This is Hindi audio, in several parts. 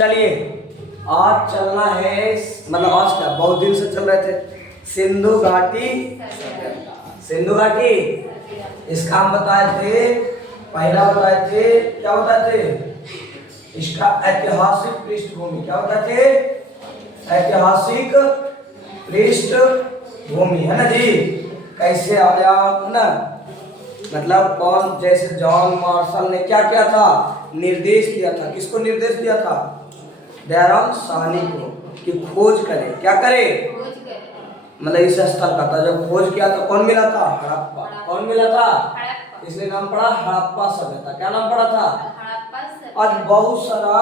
चलिए आज चलना है, मतलब आज क्या बहुत दिन से चल रहे थे सिंधु घाटी। सिंधु घाटी इसका हम बताए थे, पहला बताए थे, क्या बताए थे, इसका ऐतिहासिक पृष्ठभूमि। क्या बताए थे? ऐतिहासिक पृष्ठभूमि, है ना जी। कैसे आया ना, मतलब कौन, जैसे जॉन मार्शल ने क्या किया था, निर्देश दिया था। किसको निर्देश दिया था? दयाराम साहनी को, कि खोज करे। क्या करे? मतलब इस स्थल का था। जब खोज किया तो कौन मिला था? हड़प्पा। कौन मिला था? इसलिए नाम पड़ा हड़प्पा सभ्यता। क्या नाम पड़ा था? आज बहुत सारा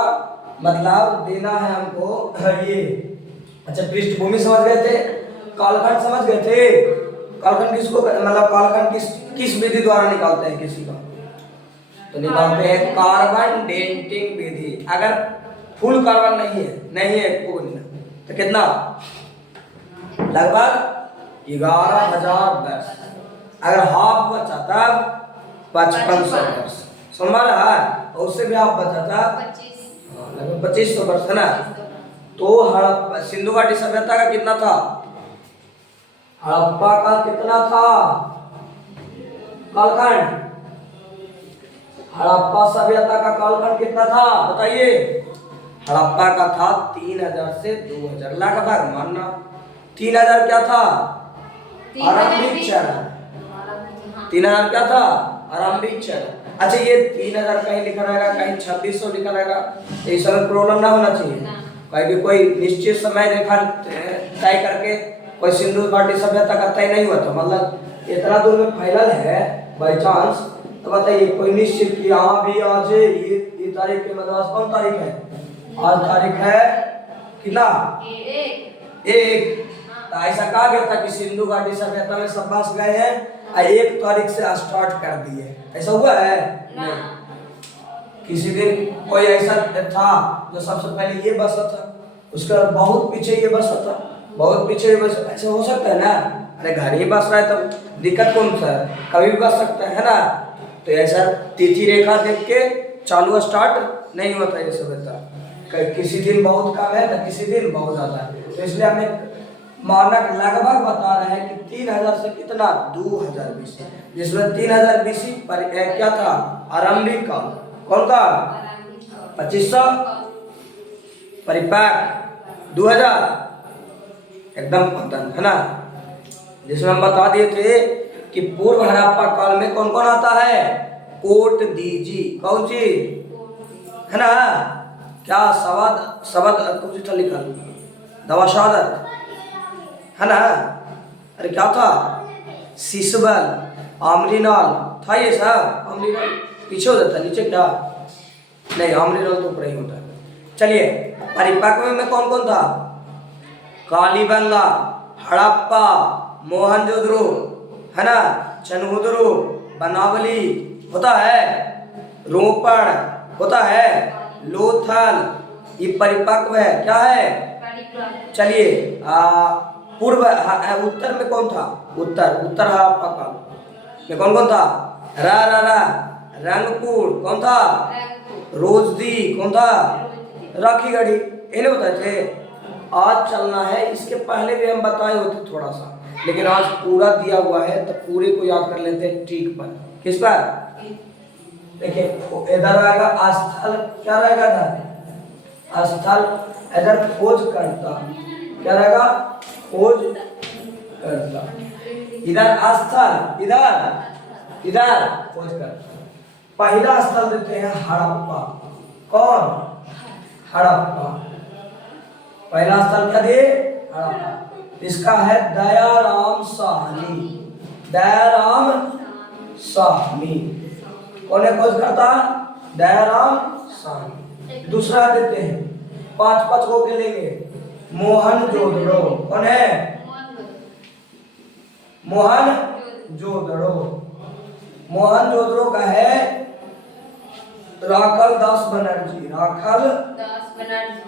मतलब देना है हमको ये। अच्छा, पृष्ठभूमि समझ गए थे, कालखंड समझ गए थे। कालखंड किसको, मतलब कालखंड किस विधि द्वारा निकालते हैं किसी का? तो निकालते हैं कार्बन डेटिंग विधि। अगर फुल कार्बन नहीं है तो कितना, लगभग 11,000 वर्ष। अगर हाफ बचा तब 5500 वर्ष। समझ रहा है? और उससे भी हाफ बचा था लगभग 2500 वर्ष, है ना। तो हड़प्पा सिंधु घाटी सभ्यता का कितना था? हड़प्पा का कितना था कालखंड? हड़प्पा सभ्यता का कालखंड कितना था बताइए? हड़प्पा का था 3000 से 2000 लगभग, मानना 3000 क्या था? आरंभिक चरण। 3000 क्या था? आरंभिक चरण। अच्छा, ये 3000 कहीं लिखा रहेगा, कहीं 2600 लिखा रहेगा, तो इस समय प्रॉब्लम ना होना चाहिए। कहीं कोई निश्चित समय रेखा तय करके कोई सिंधु घाटी सभ्यता का तय नहीं हुआ था, मतलब इतना दूर में फैलल है बाई चांस। तो बताइए कोई निश्चित कि यहाँ भी आज ये तारीख के, मतलब कौन तारीख है? आज तारीख है कितना? एक। तो ऐसा कहा गया था कि सिंधु घाटी सभ्यता में सब बस गए हैं और 1 तारीख से स्टार्ट कर दिए। ऐसा हुआ है? नहीं। किसी दिन कोई ऐसा था जो सबसे पहले ये बसा था, उसके बाद बहुत पीछे ये बसा था, बहुत पीछे ये बसा। ऐसा हो सकता है ना? अरे घर ही बस रहा है तब दिक्कत कौन सा है? कभी भी बस सकता है ना। तो ऐसा तिथि रेखा देख के चालू स्टार्ट नहीं होता ये सभ्यता। किसी दिन बहुत कम है तो किसी दिन बहुत ज्यादा है। तो इसलिए हमें मानक लगभग बता रहे हैं कि 3000 से कितना, 2000 BC, जिसमें 3000 BC पर क्या था? आरंभिक काल। कौन का? 2500 परिपक्व, 2000 एकदम पतन, है ना। जिसमें हम बता दिए थे कि पूर्व हड़प्पा काल में कौन कौन आता है? कोट दीजी, कौन सी, है ना। क्या शबद कुछ लिखा, दवा शहादत, है ना। अरे क्या था? सिसबल, आमलीनाल था ये सब। आमलीनाल पीछे हो जाता है, नीचे क्या नहीं, आमलीनाल तो ऊपर ही होता है। चलिए, परिपक्व में कौन कौन था? कालीबंगा, हड़प्पा, मोहनजोदड़ो, है ना, चनहुदरो, बनावली होता है, रोपड़ होता है, लोथल, ये परिपक्व है। क्या है? चलिए, पूर्व उत्तर में कौन था? उत्तर हड़प्पा काल में कौन कौन था? रंगपुर कौन था? रोजदी कौन था? राखीगढ़ी। इन्हें बताए थे। आज चलना है, इसके पहले भी हम बताए होते थोड़ा सा, लेकिन आज पूरा दिया हुआ है तो पूरे को याद कर लेते हैं ट्रिक पर। किस पर? देखिए, इधर आएगा स्थल, क्या रहेगा इधर? स्थल। इधर खोज करता, क्या रहेगा? खोज करता। इधर स्थल, इधर खोज करता। पहला स्थल देते हैं हड़प्पा। कौन? हड़प्पा। पहला स्थल क्या दिए? हड़प्पा। इसका है दयाराम साहनी। दयाराम साहनी कौन है खोज करता? दयाराम साहनी। दूसरा देते हैं, 5 को के लेंगे, मोहनजोदड़ो। कौन है? मोहनजोदड़ो। मोहनजोदड़ो का है राखल दास बनर्जी। राखल दास बनर्जी।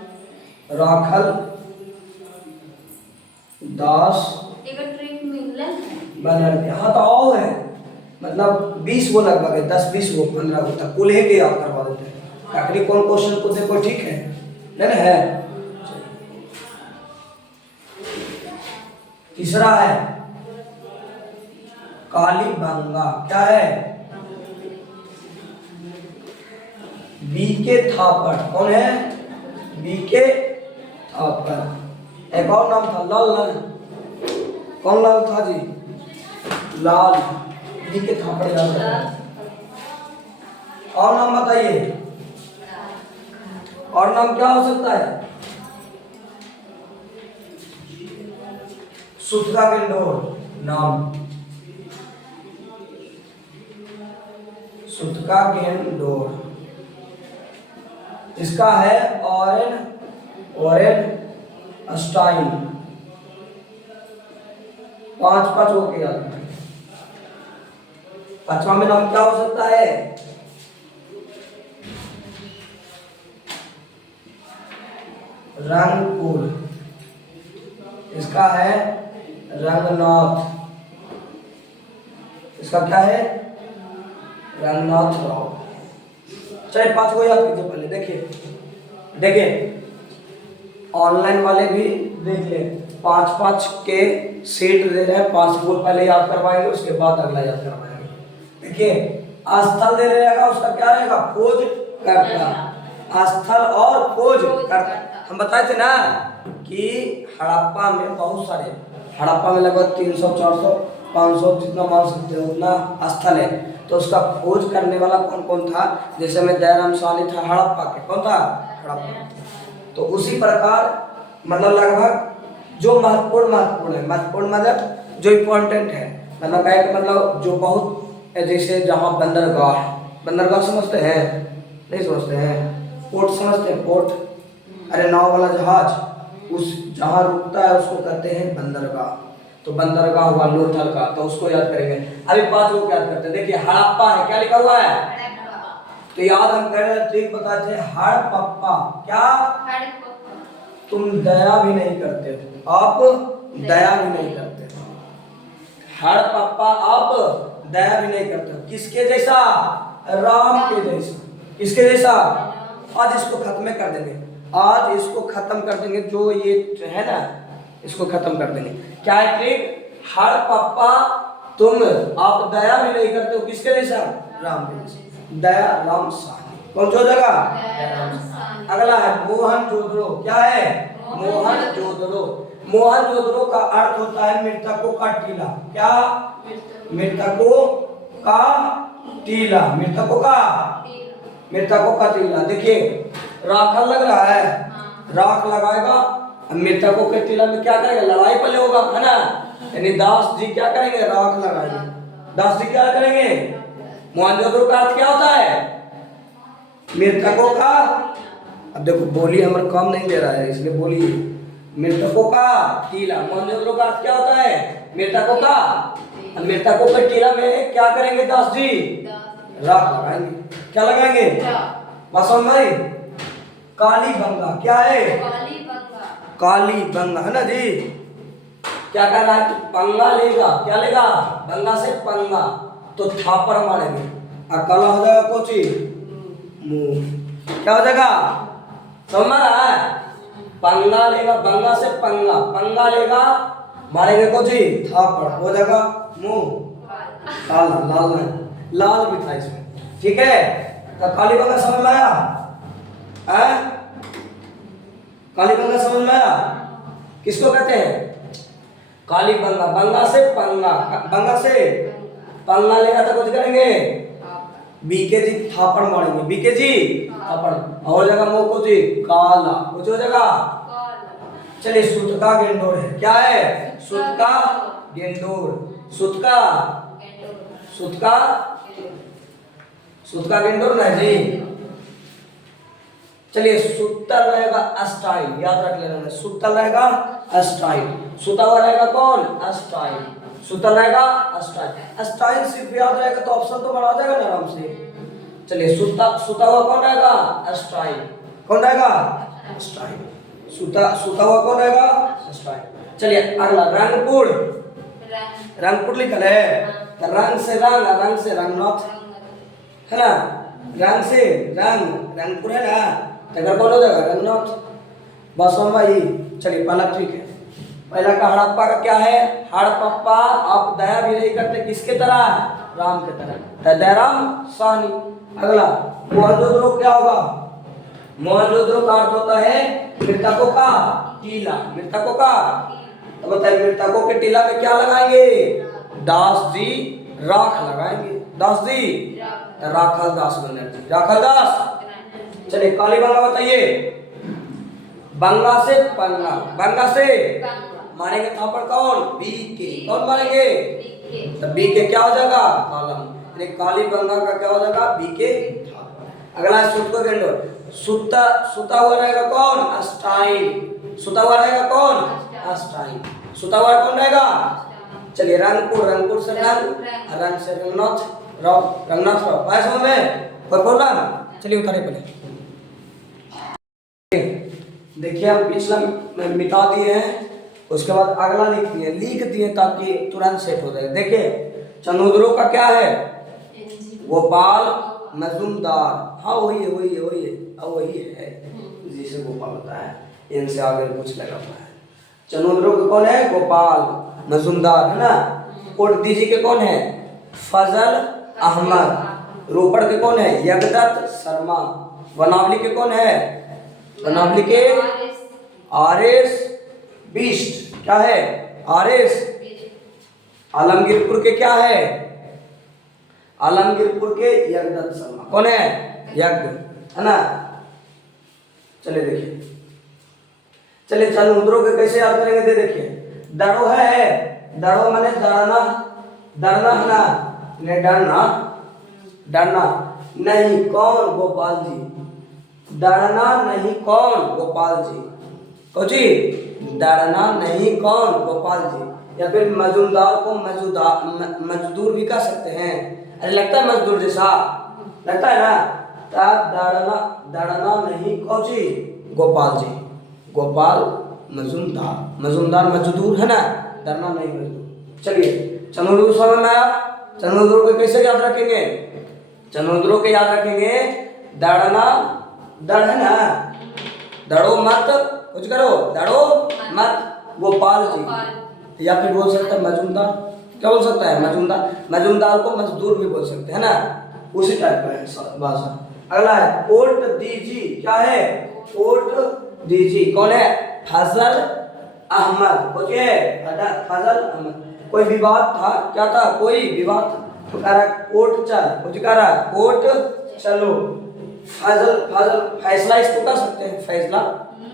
हाँ तो और है, मतलब 20 वो लगभग है, 10-20 वो 15 वो तक कुल है कि याद करवा देते हैं। आखिरी कौन क्वेश्चन को देखो, ठीक है। नहीं है। तीसरा है कालीबंगा, क्या है? बीके थापड़, कौन है? बीके थापड़। एक और नाम था लाल लाल, कौन लाल था जी? लाल, बीके थापड़ याद रखना। और नाम बताइए, और नाम क्या हो सकता है? सुतका गेंडोर नाम, सुतका गेंडोर। इसका है ऑरेन स्टाइन। 5 हो गया। पांचवा में नाम क्या हो सकता है? रंगपुर, इसका है रंगनाथ। इसका क्या है? रंगनाथ राव। चलिए 5 को याद कीजिए पहले। देखिए ऑनलाइन वाले भी देख ले, 5 के सेट दे रहे हैं। 5 बोल पहले याद करवाएंगे, उसके बाद अगला याद करवाएंगे। देखिए स्थल दे रहेगा, उसका क्या रहेगा? खोज करता। स्थल और खोज करता। हम बताए थे ना कि हड़प्पा में बहुत सारे, हड़प्पा में लगभग 300 400 500 जितना मान सकते हो उतना स्थल है। तो उसका खोज करने वाला कौन कौन था? जैसे में दयाराम साहनी था हड़प्पा के, कौन था? हड़प्पा। तो उसी प्रकार मतलब लगभग जो महत्वपूर्ण है, महत्वपूर्ण मतलब जो इम्पोर्टेंट है, मतलब कहे कि मतलब जो बहुत, जैसे जहाँ बंदरगाह समझते हैं? नहीं समझते हैं। पोर्ट समझते हैं? पोर्ट, अरे नाव वाला जहाज, उस जहाँ रुकता है उसको कहते हैं बंदरगाह। तो बंदरगाह हुआ लोथल का, तो उसको याद करेंगे। अभी 5 को याद करते हैं। देखिए हड़प्पा है, क्या लिखा हुआ है? तो याद हम कर रहे थे, बताते हैं हड़प्पा। क्या? तुम दया भी नहीं करते हो, आप दया भी नहीं करते हो। हड़प्पा आप दया भी नहीं करते हो। किसके जैसा? राम के जैसा। किसके जैसा? आज इसको खत्म कर देंगे, आज इसको खत्म कर देंगे। जो ये है ना, इसको खत्म कर देंगे। क्या है ट्रिक? हड़प्पा तुम आप दया भी नहीं करते हो। किसके जैसा? राम के जैसा। दयाराम साहनी। कौन सा जगह? अगला है मोहनजोदड़ो। क्या है? मोहनजोदड़ो। मोहनजोदड़ो का अर्थ होता है मृतकों का टीला। क्या? मृतकों का टीला। मृतकों का टीला। देखिए राखल लग रहा है, राख लगाएगा, मृतकों के टीला में क्या करेंगे? लड़ाई पहले होगा, है ना? यानी दास जी क्या करेंगे? राख लगाएंगे। दास जी क्या करेंगे? मोहनजोदड़ो का अर्थ क्या होता है? मृतकों का। अब देखो बोली हमारे काम नहीं दे रहा है, इसलिए बोलिए मृतकों का टीला। मोहनजोदड़ो का अर्थ क्या होता है? मृतकों का। मृतकों के टीला में क्या करेंगे दास जी? राख लगाएंगे। क्या लगाएंगे? बात समझ में आई? कालीबंगा। क्या है? कालीबंगा, है ना जी? क्या कर रहा है? पंगा लेगा। क्या लेगा? बंगा से पंगा, तो थापड़ मारेंगे। और काला हो जाएगा कोची? मुंह। क्या हो जाएगा? समझ रहा है? पंगा लेगा, बंगा से पंगा, पंगा लेगा, मारेंगे कोची? थापड़, हो जाएगा मुंह काला। लाल नहीं, लाल भी था इसमें। ठीक है, तो कालीबंगा समझ में आया? कालीबंगा समझ में आया? किसको कहते हैं? कालीबंगा। बंगा से पंगा, बंगा से पंगा लेगा तो कुछ करेंगे? बीके जी थापड़ मारेंगे। बीके जी थापड़, हो जाएगा मुंह को जी काला। कुछ हो जाएगा? चलिए सुतका गेंडोर है। क्या है? सुतका गेंडोर। सुतका गेंडोर ना जी। चलिए सुतल रहेगा अस्टाइल, याद रख लेना। सुतल रहेगा अस्टाइल, सुता हुआ रहेगा कौन? अस्टाइल। सुतल रहेगा अस्टाइल। अस्टाइल सिर्फ याद रहेगा तो ऑप्शन तो बना जाएगा ना आराम से। चलिए सुता हुआ कौन रहेगा? अस्टाइल। कौन रहेगा? अस्टाइल। सुता हुआ कौन रहेगा? अस्टाइल। चलिए अगला रंगपुर लिखल है। रंग से रंगनाथ, है ना? रंग से रंगपुर है ना? तगर कौन हो जाएगा? रंगनाथ। बस हम भाई, चलिए पहला ठीक है। पहला का हड़प्पा का क्या है? हड़प्पा आप दया भी नहीं करते, किसके तरह? राम के तरह, दयाराम साहनी। अगला मोहनजोदड़ो क्या होगा? मोहनजोदड़ो का अर्थ होता है मृतकों का टीला। मृतकों का, तो बताइए मृतकों के टीला में क्या लगाएंगे? दास जी राख लगाएंगे। दास जी राखल दास बनर्जी, राखल दास। चलिए कालीबांगा बताइए। बंगा से पंगा, बंगा से मारेंगे थापड़ कौन? बी के। कौन मारेंगे? तो बी के क्या हो जाएगा? कालम। काली बंगा का क्या हो जाएगा? बी के। अगला सुत को गेंडो, सुता सुता हुआ रहेगा कौन? अस्टाइन। सुता हुआ रहेगा कौन? अस्टाइन। सुता हुआ कौन रहेगा? चलिए रंगपुर, रंगपुर से रंग, रंग से रंगनाथ राव, रंगनाथ राव। पाए समझ में? पर बोला ना, चलिए उतारे पहले। देखिए हम पिछला मिटा दिए हैं, उसके बाद अगला लिख दिए ताकि तुरंत सेट हो जाए। देखिए चंद्रधरों का क्या है? गोपाल मजूमदार। हाँ वही है, वही है, वही है, वही है जिसे गोपाल होता है। इनसे आगे कुछ लगा हुआ है। चंद्रधरों के कौन है? गोपाल मजूमदार, है ना। कोट दीजी के कौन है? फजल अहमद। रोपड़ के कौन है? यज्ञदत्त शर्मा। वनावली के कौन है? वनावली के आरएस बिष्ट। क्या है? आरएस। आलमगीरपुर के क्या है? आलमगीरपुर के यज्ञदत्त शर्मा। कौन है? यज्ञ, है ना। चलिए देखिए, चलिए चंद्रधरों के कैसे याद करेंगे? दे देखिए, दड़ो है, दड़ो माने दड़ना, दड़ना है ना, डरना, डरना नहीं कौन? गोपाल जी। डरना नहीं कौन? गोपाल जी। कौन जी? डरना नहीं कौन? गोपाल जी। या फिर मजूमदार को मजदूर भी कह सकते हैं। अरे लगता है मजदूर जैसा, लगता है ना। डरना, डरना नहीं कौन जी? गोपाल जी। गोपाल मजूमदार, मजूमदार मजदूर, है ना। डरना नहीं मजदूर। चलिए चंद्रधरों समझ में आया? चंद्रधरों को कैसे याद रखेंगे? चंद्रधरों के याद रखेंगे, डरना, डर है ना, डरो मत, कुछ करो, डरो मत गोपाल जी। या फिर बोल सकता है मजूमदार। क्या बोल सकता है? मजूमदार। मजूमदार को मजदूर भी बोल सकते हैं ना, उसी टाइप का है भाषा। अगला है कोट दीजी। क्या है? कोट दीजी। कौन है? फजल अहमद। कौन है? फजल अहमद। कोई विवाद था, क्या था? कोई विवाद था, तो कह रहा कोर्ट चल, कुछ कह रहा कोर्ट चलो। फजल, फजल फैसला इसको कर सकते हैं, फैसला,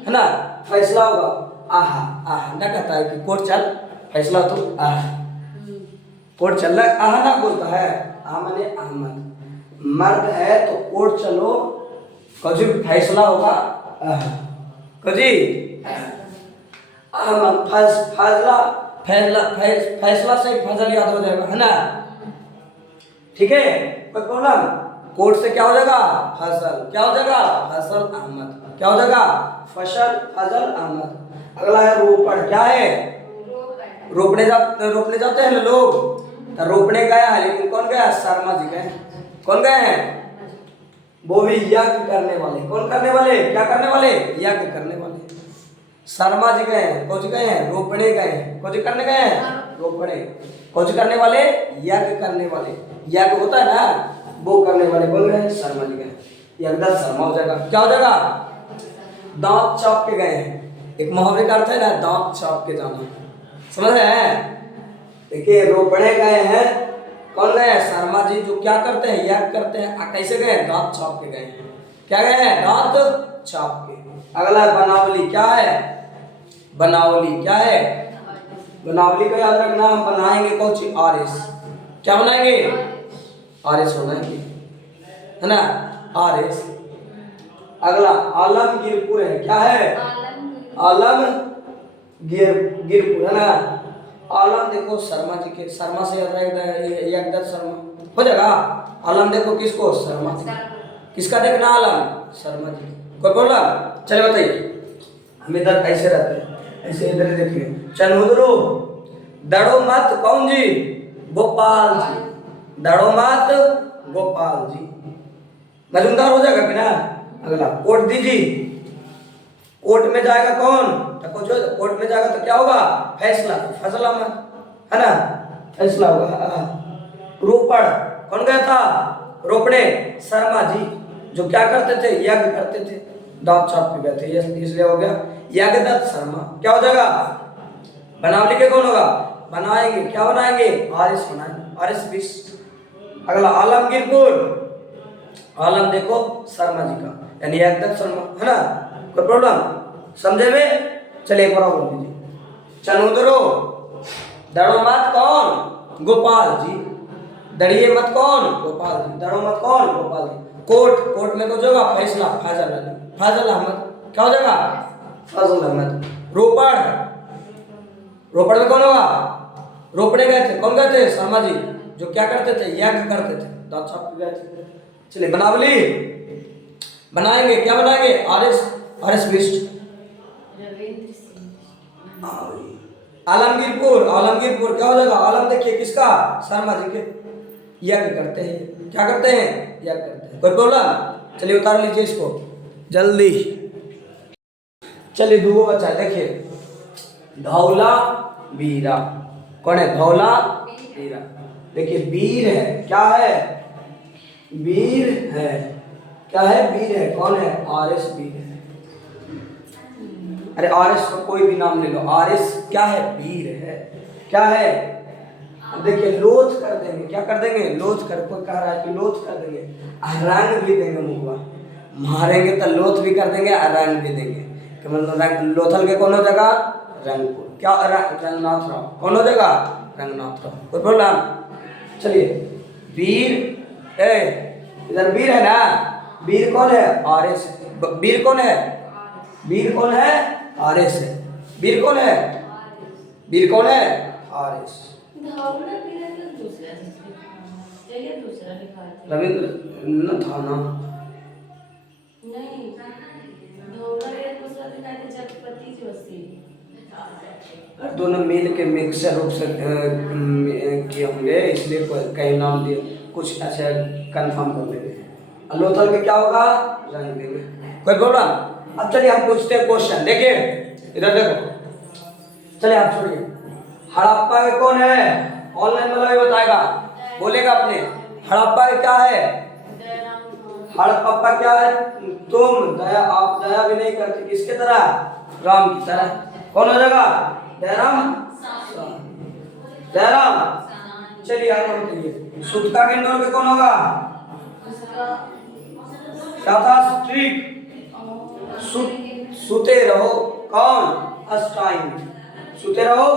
है ना। फैसला होगा आहा, आहा ना कहता है कि कोर्ट चल, फैसला तो आहा, कोर्ट चल रहा, आहा ना बोलता है। आहा माने अहमद। मर्द है तो कोर्ट चलो, कभी फैसला होगा आहा, कभी अहमद। फैसला, फैसला, फैसला से फजल याद हो जाएगा, है ना। ठीक है, कोई प्रॉब्लम? कोर्ट से क्या हो जाएगा? फसल। क्या हो जाएगा? फसल अहमद। क्या हो जाएगा? फसल, फजल अहमद। अगला है रोपड़। क्या है? रोपने जाते हैं लोग, तो रोपने गया है, लेकिन कौन गया? शर्मा जी गए। कौन गए हैं? वो भी यज्ञ करने वाले। कौन करने वाले? क्या करने वाले? यज्ञ करने वाले। शर्मा जी गए हैं, कौन गए हैं? रोपणे गए हैं। कौन करने गए हैं? रोपणे। कौन करने वाले? यज्ञ करने वाले। यज्ञ होता है ना, वो करने वाले बोल रहे हैं, शर्मा जी गए। यज्ञदत्त शर्मा हो जाएगा। क्या हो जाएगा? दांत चाप के गए हैं। एक मुहावरे का अर्थ है ना, दांत चाप के जाना, समझ रहे हैं? देखिए रोपणे गए हैं, कौन गए हैं? शर्मा जी, जो क्या करते हैं? यज्ञ करते हैं। कैसे गए? दांत चाप के गए हैं। क्या गए हैं? दांत चाप के। अगला है बनावली। क्या है? बनावली। क्या है? बनावली का याद रखना, हम बनाएंगे कौन सी? आरएस। क्या बनाएंगे? आरएस बनाएंगे, है ना, आरएस। अगला आलमगीरपुर है। क्या है? आलमगीरपुर, है ना। आलम देखो शर्मा जी के, शर्मा से याद रहेगा, यज्ञदत्त शर्मा हो जाएगा। आलम देखो किसको? शर्मा जी। किसका देखना? आलम शर्मा जी। कोई बोला? चलिए बताइए, हम इधर कैसे रहते हैं, ऐसे इधर देखिए। चंद्रधरों, दड़ो मत कौन जी? गोपाल जी। दड़ो मत गोपाल जी। मजूमदार हो जाएगा कि ना? अगला कोर्ट दीजिए, कोर्ट में जाएगा कौन, तो जो कोर्ट में जाएगा तो क्या होगा, फैसला, फैसला में, है ना, फैसला होगा। रोपड़ कौन गया था, रोपड़े, शर्मा जी, जो क्या करते थे, यज्ञ करते थे, दांत छाप के गए थे, इसलिए हो गया यज्ञदत्त शर्मा। क्या हो जाएगा, बनावली के कौन होगा, बनाएंगे, क्या बनाएंगे, आरिस बनाएंगे, आरिस बिस्ट। अगला आलमगीरपुर, आलम देखो शर्मा जी का, यानी यज्ञदत्त शर्मा, है ना, कोई प्रॉब्लम समझे में, चलिए एक बार बोल दीजिए। चनुद्रो, दड़ो मत कौन, गोपाल जी, दड़िए मत कौन, गोपाल जी, दड़ो मत कौन, गोपाल जी। कोर्ट, कोर्ट में तो होगा फैसला, फाजल अली, फाजल अहमद, क्या हो जाएगा, फाजल अहमद। रोपड़, रोपड़ में कौन होगा, रोपड़े गए थे, कौन गए थे, शर्मा जी, जो क्या करते थे, यज्ञ करते थे, दांत छाप के गए थे। चलिए बनावली, बनाएंगे, क्या बनाएंगे, आरिस, आरिस बिस्ट। आलमगीरपुर, आलमगीरपुर क्या हो जाएगा, आलम देखिए किसका, शर्मा जी के, यज्ञ करते हैं, क्या करते हैं, यज्ञ करते हैं, कोई प्रॉब्लम। चलिए उतार लीजिए इसको जल्दी। चलिए दूगो बच्चा देखिए, धौला बीरा, कौन है, धौला बीरा, देखिए वीर है, क्या है, वीर है, क्या है, वीर है, कौन है, आरिस वीर है। अरे आरिस का कोई भी नाम ले लो, आरिस क्या है, वीर है, क्या है। अब देखिए लोथ कर देंगे, क्या कर देंगे, लोथ कर, कोई कह रहा है कि लोथ कर देंगे, रंग भी देंगे, मुगवा मारेंगे तो लोथ भी कर देंगे, रंग भी देंगे, कि मतलब रंग, लोथल के कौन हो जाएगा, रंगपुर, क्या रंगनाथ राव, कौन हो जाएगा, रंगनाथ राव, कोई प्रॉब्लम। चलिए वीर, इधर वीर है ना, वीर कौन है, आरिस, वीर कौन है, वीर कौन है, आरिस है, वीर कौन है, वीर कौन है, आरिस। रविंद्र न था ना, दोनों मिल के मिक्सर रूप से किए होंगे, इसलिए कई नाम दिए, कुछ ऐसे कंफर्म कर लेंगे। लोथल में क्या होगा, रंग देंगे, कोई प्रॉब्लम। अब चलिए हम पूछते हैं क्वेश्चन, देखिए इधर देखो, चलिए आप छोड़िए, हड़प्पा के कौन है, ऑनलाइन वाला भी बताएगा, बोलेगा अपने, हड़प्पा के क्या है, हड़प्पा क्या है, तुम दया, आप दया भी नहीं करते, किसके तरह, राम की तरह, कौन हो जाएगा, दयाराम, दयाराम। चलिए आगे बताइए, सुतका के इंदौर में कौन होगा, क्या था, स्ट्रिक, सुते रहो, कौन, अस्टाइन, सुते रहो,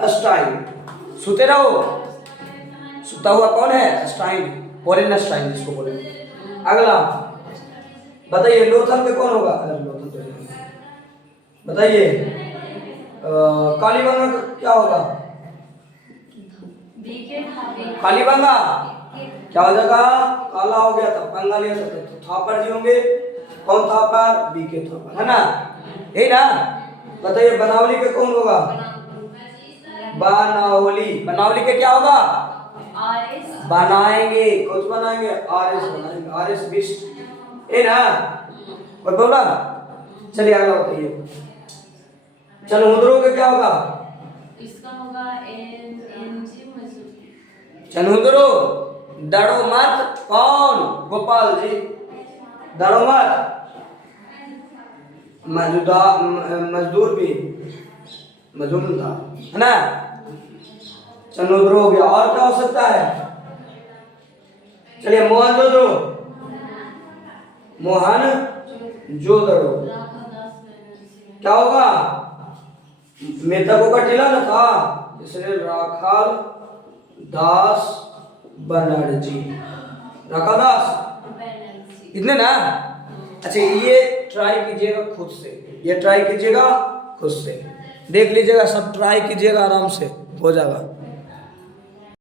अस्टाइन, सुते रहो, सुता हुआ कौन है, अस्टाइन, फॉरेन अस्टाइन जिसको बोले। अगला बताइए, लोथल में कौन होगा, बताइए, कालीबंगा क्या होगा, कालीबंगा क्या हो जाएगा, काला हो गया था, बंगा लिया था, तो थापर जी होंगे, कौन थापर, बीके थापर, है ना, यही ना। बताइए बनावली के कौन होगा, बनावली, बनावली के क्या होगा, बनाएंगे, कुछ बनाएंगे, आरिस बनाएंगे, आरिस बिस्ट, ये ना, कोई बोला। चलिए आगे बताइए, चनुद्रो के क्या होगा, इसका होगा चनुद्रो, दड़ो मत कौन, गोपाल जी, दड़ो मत, मजदूर भी, मजदूर था, है ना, चनुद्रो हो गया। और क्या हो सकता है, चलिए मोहनजोदड़ो, मोहनजोदड़ो क्या होगा, मेतकों का टीला न था, इसलिए राखाल दास बनर्जी, राखाल दास, इतने ना। अच्छा ये ट्राई कीजिएगा खुद से, ये ट्राई कीजिएगा खुद से, देख लीजिएगा, सब ट्राई कीजिएगा, आराम से हो जाएगा।